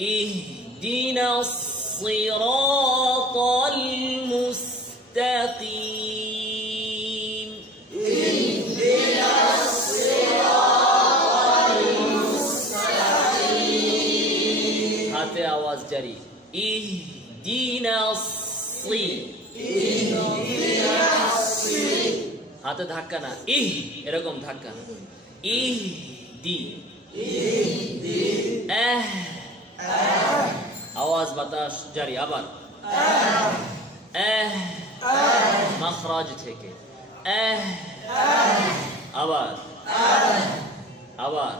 اهدنا الصراط المستقيم اهدنا الصراط المستقيم হাতে আওয়াজ জারি اهدنا হাতে ধাক্কা না এরকম ধাক্কা না ইহদি আওয়াজ বাতাস জারি আবার মাখরাজ থেকে আবার আবার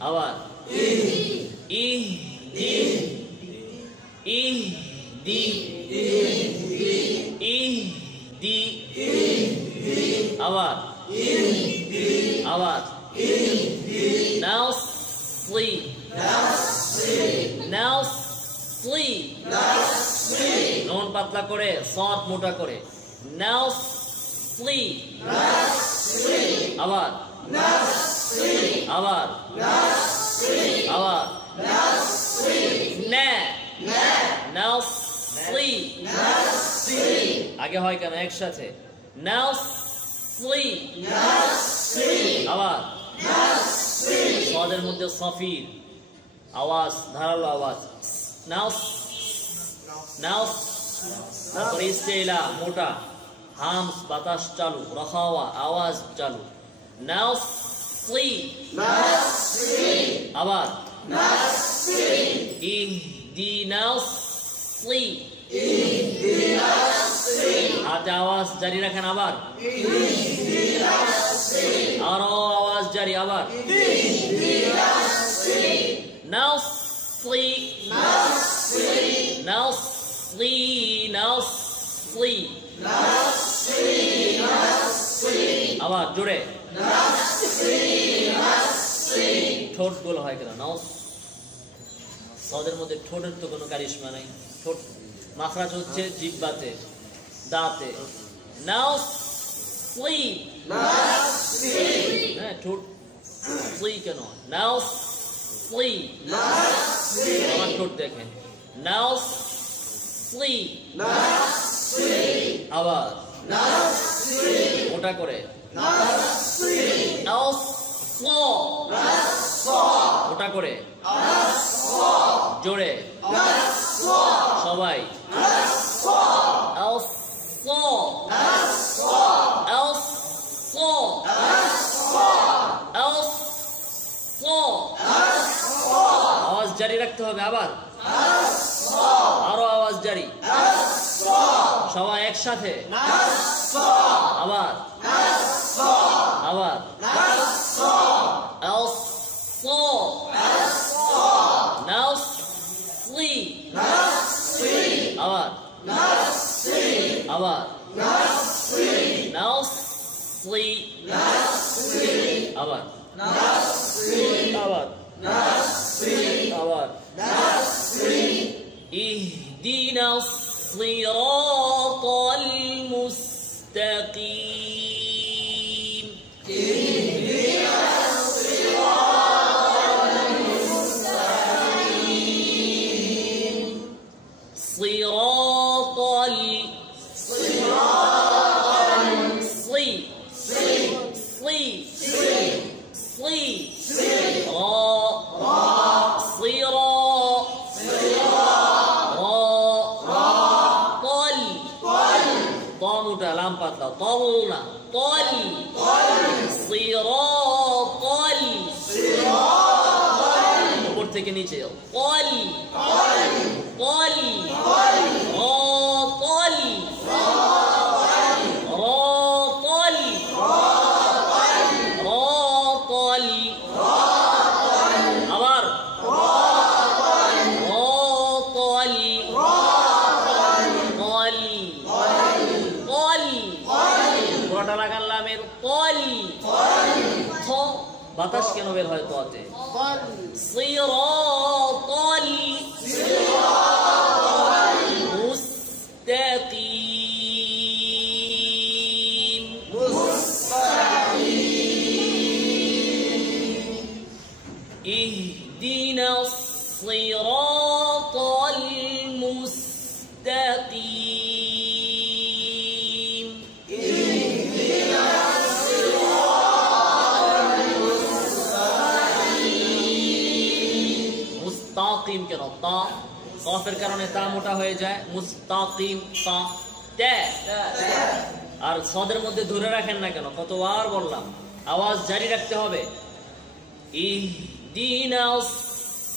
আবার ইহদি ইহদি ইহদি আবার আবার now sleep now sleep নুন পাতলা করে সৎ মোটা করে now sleep আবার আবার আবার now sleep আগে হয় কেন একসাথে now sleep আবার সদের মধ্যে সফির আওয়াজ ধারালো আওয়াজ now তারপরে ইস্তেলা মোটা হামস বাতাস চালু রখাওয়া আওয়াজ চালু now sleep আবার ইহদিনা sleep হাতে আওয়াজ জারি রাখেন আবার আরো আওয়াজ জারি আবার now sleep now sleep now sleep আবার জোরে ঠোঁট গোল হয় কেন নাও সদের মধ্যে ঠোঁটের তো কোনো কারিশমা নাই ঠোঁট মাখরাজ হচ্ছে জিহ্বাতে দাঁতে নাও স্লিপ হ্যাঁ ঠোঁট স্লিপ কেন নাও স্লিপ আমার ঠোঁট দেখেন নাও স্লিপ আবার ওটা করে নাও স্লো ওটা করে জোরে সবাই আওয়াজ জারি রাখতে হবে আবার আরো আওয়াজ জারি সবাই একসাথে আবার আবার now sleep আবার আবার now sleep আবার আবার আবার اهدنا الصراط المستقيم صراط sleep طاموتا لامباتا طولنا طل صراط উপর থেকে নিচে طل طل বাতাস কেন বের হয় তোতে সিরাতাল মুস্তাকিম মুস্তাকিম اهدنا الصراط المستقيم اهدنا الصراط المستقيم মুস্তাকিম কেন তা কফের কারণে তা মোটা হয়ে যায় মুস্তাকিম তা তে আর সদের মধ্যে ধরে রাখেন না কেন কতবার বললাম আওয়াজ জারি রাখতে হবে ইহদিনাস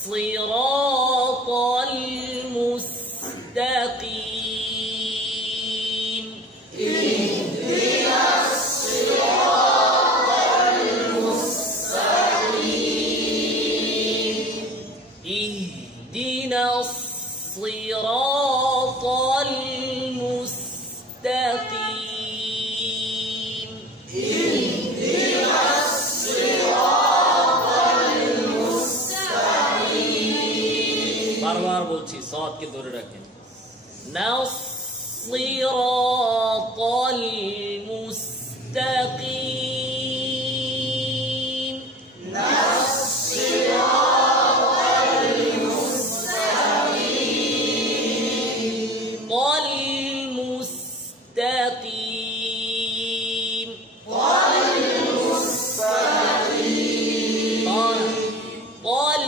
সিরাতাল মুস্তাকিম ইহদিনাস সিরাতাল মুস্তাকিম ইহদিনাস সিরাতাল মুস্তাকিম বারবার বলছি সদকে ধরে রাখেন নাসসিরাতাল মুস্তাকিম নাসসিরাতাল মুস্তাকিম তাল মুস্তাকিম তাল মুস্তাকিম তাল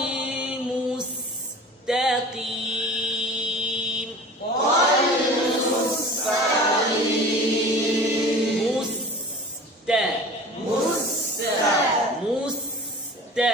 মুস্তাকিম তাল মুস্তাকিম মুস্তা মুস্তা মুস্তা